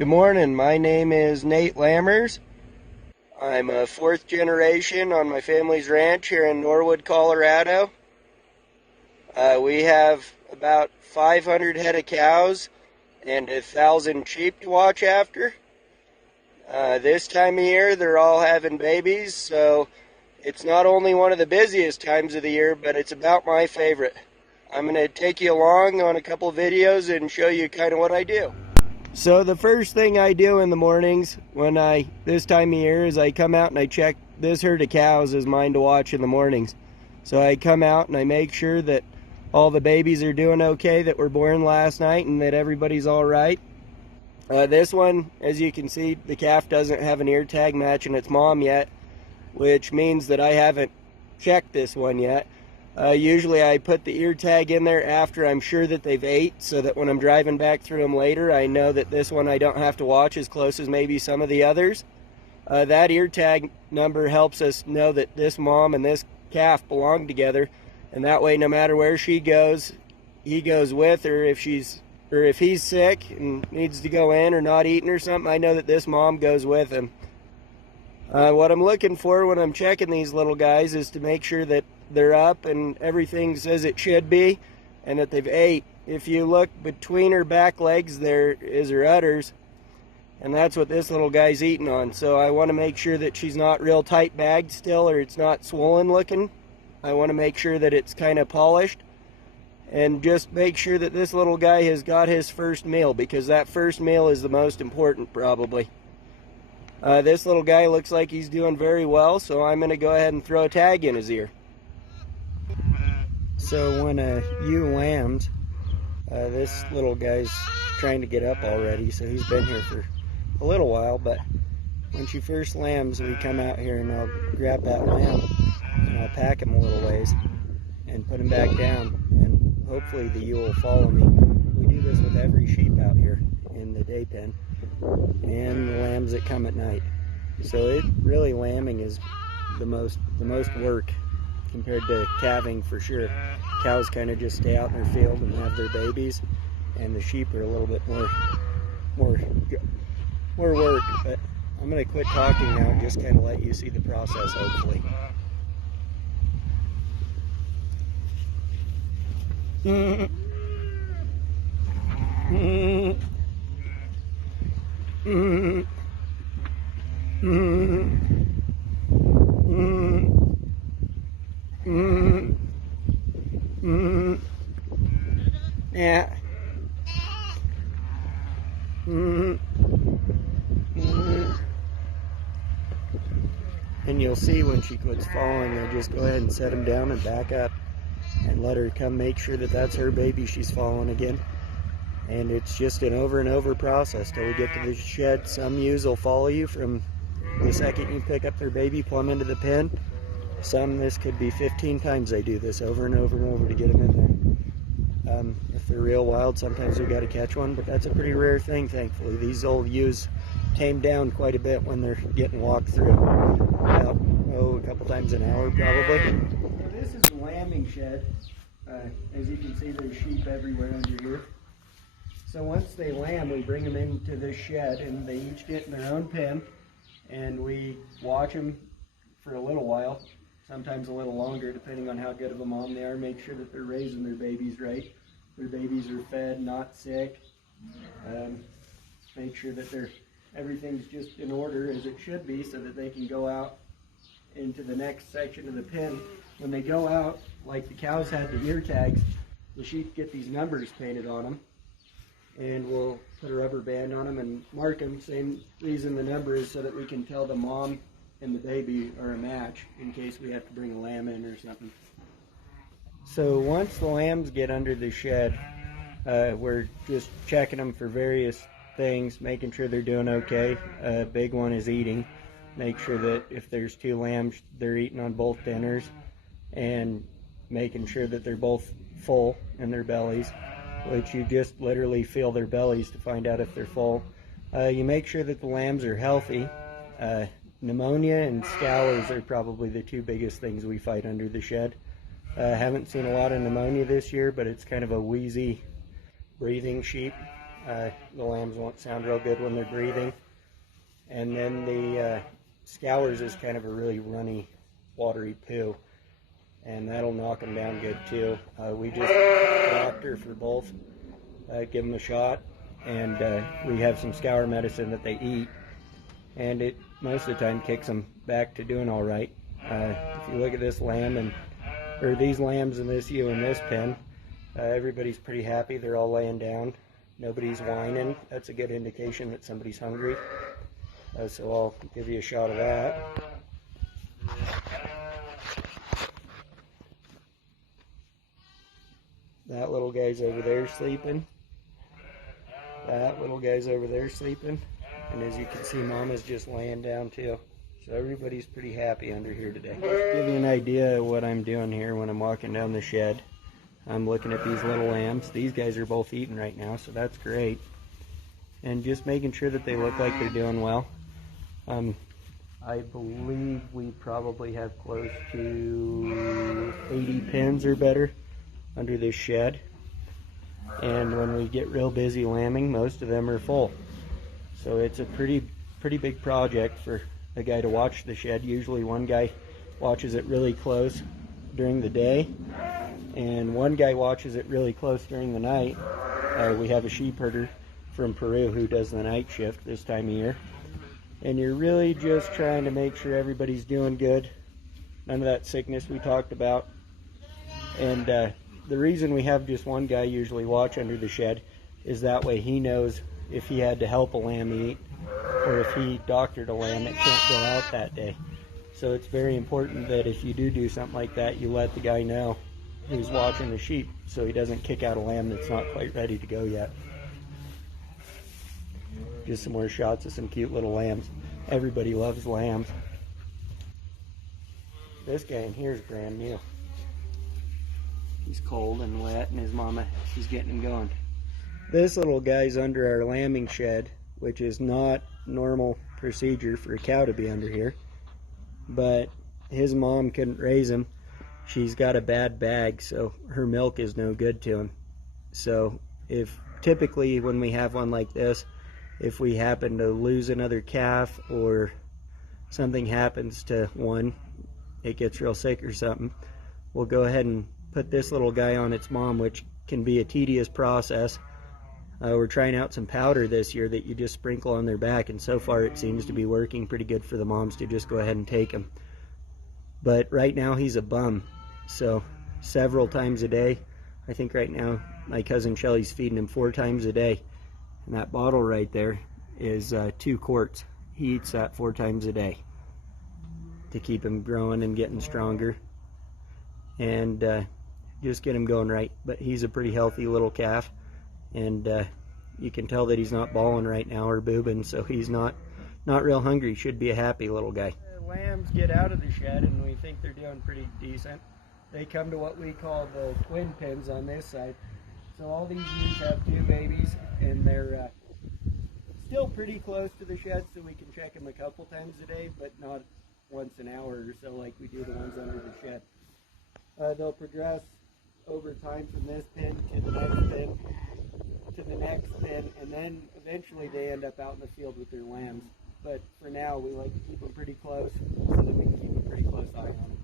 Good morning. My name is Nate Lammers. I'm a fourth generation on my family's ranch here in Norwood, Colorado. We have about 500 head of cows and 1,000 sheep to watch after. This time of year, they're all having babies, so it's not only one of the busiest times of the year, but it's about my favorite. I'm going to take you along on a couple of videos and show you kind of what I do. So the first thing I do in the mornings this time of year is I come out and I check this herd of cows is mine to watch in the mornings. So I come out and I make sure that all the babies are doing okay that were born last night and that everybody's all right. This one, as you can see, the calf doesn't have an ear tag matching its mom yet, which means that I haven't checked this one yet. Usually I put the ear tag in there after I'm sure that they've ate, so that when I'm driving back through them later, I know that this one I don't have to watch as close as maybe some of the others. That ear tag number helps us know that this mom and this calf belong together, and that way no matter where she goes, he goes with her. If he's sick and needs to go in or not eating or something, I know that this mom goes with him. What I'm looking for when I'm checking these little guys is to make sure that they're up and everything says it should be, and that they've ate. If you look between her back legs, there is her udders, and that's what this little guy's eating on. So I want to make sure that she's not real tight bagged still, or it's not swollen looking. I want to make sure that it's kind of polished, and just make sure that this little guy has got his first meal, because that first meal is the most important probably. This little guy looks like he's doing very well, so I'm going to go ahead and throw a tag in his ear. So when a ewe lambs, this little guy's trying to get up already, so he's been here for a little while, but when she first lambs, we come out here and I'll grab that lamb and I'll pack him a little ways and put him back down, and hopefully the ewe will follow me. We do this with every sheep out here in the day pen and the lambs that come at night. So lambing is the most work compared to calving for sure. Cows kind of just stay out in their field and have their babies, and the sheep are a little bit more work. But I'm going to quit talking now and just kind of let you see the process, hopefully. Yeah. And you'll see when she quits following, I just go ahead and set him down and back up and let her come make sure that that's her baby she's following again. And it's just an over and over process till we get to the shed. Some ewes will follow you from the second you pick up their baby plumb into the pen. Some, this could be 15 times they do this over and over and over to get them in there. If they're real wild, sometimes we got to catch one, but that's a pretty rare thing, thankfully. These old ewes tame down quite a bit when they're getting walked through. About, a couple times an hour probably. So this is the lambing shed. As you can see, there's sheep everywhere under here. So once they lamb, we bring them into this shed, and they each get in their own pen, and we watch them for a little while, sometimes a little longer, depending on how good of a mom they are. Make sure that they're raising their babies right. Their babies are fed, not sick. Make sure that everything's just in order as it should be, so that they can go out into the next section of the pen. When they go out, like the cows had the ear tags, the sheep get these numbers painted on them, and we'll put a rubber band on them and mark them. Same reason the number is so that we can tell the mom and the baby are a match in case we have to bring a lamb in or something. So once the lambs get under the shed, we're just checking them for various things, making sure they're doing okay. A big one is eating. Make sure that if there's two lambs, they're eating on both dinners, and making sure that they're both full in their bellies, which you just literally feel their bellies to find out if they're full. You make sure that the lambs are healthy. Pneumonia and scours are probably the two biggest things we fight under the shed. Haven't seen a lot of pneumonia this year, but it's kind of a wheezy breathing sheep. The lambs won't sound real good when they're breathing. And then the scours is kind of a really runny, watery poo, and that'll knock them down good too. We just doctor for both, give them a shot, and we have some scour medicine that they eat, and it most of the time kicks them back to doing all right. If you look at this lamb or these lambs and this ewe in this pen, everybody's pretty happy. They're all laying down. Nobody's whining. That's a good indication that somebody's hungry. So I'll give you a shot of that. That little guy's over there sleeping. That little guy's over there sleeping. And as you can see, Mama's just laying down too. So everybody's pretty happy under here today. Just to give you an idea of what I'm doing here when I'm walking down the shed. I'm looking at these little lambs. These guys are both eating right now, so that's great. And just making sure that they look like they're doing well. I believe we probably have close to 80 pens or better under this shed. And when we get real busy lambing, most of them are full. So it's a pretty big project for a guy to watch the shed. Usually one guy watches it really close during the day, and one guy watches it really close during the night. We have a sheep herder from Peru who does the night shift this time of year. And you're really just trying to make sure everybody's doing good. None of that sickness we talked about. And the reason we have just one guy usually watch under the shed is that way he knows if he had to help a lamb eat, or if he doctored a lamb that can't go out that day. So it's very important that if you do something like that, you let the guy know who's watching the sheep, so he doesn't kick out a lamb that's not quite ready to go yet. Just some more shots of some cute little lambs. Everybody loves lambs. This guy in here is brand new. He's cold and wet, and his mama, she's getting him going. This little guy's under our lambing shed, which is not normal procedure for a cow to be under here. But his mom couldn't raise him. She's got a bad bag, so her milk is no good to him. So if typically when we have one like this, if we happen to lose another calf or something happens to one, it gets real sick or something, we'll go ahead and put this little guy on its mom, which can be a tedious process. We're trying out some powder this year that you just sprinkle on their back, and so far it seems to be working pretty good for the moms to just go ahead and take him. But right now he's a bum, so several times a day. I think right now my cousin Shelly's feeding him 4 times a day. And that bottle right there is 2 quarts. He eats that 4 times a day to keep him growing and getting stronger, and just get him going right. But he's a pretty healthy little calf, and you can tell that he's not bawling right now or boobing, so he's not real hungry. Should be a happy little guy. The lambs get out of the shed, and we think they're doing pretty decent. They come to what we call the twin pens on this side. So all these ewes have 2 babies, and they're still pretty close to the shed, so we can check them a couple times a day, but not once an hour or so like we do the ones under the shed. They'll progress over time from this pen to the next pen to the next pen, and then eventually they end up out in the field with their lambs. But for now, we like to keep them pretty close so that we can keep a pretty close eye on them.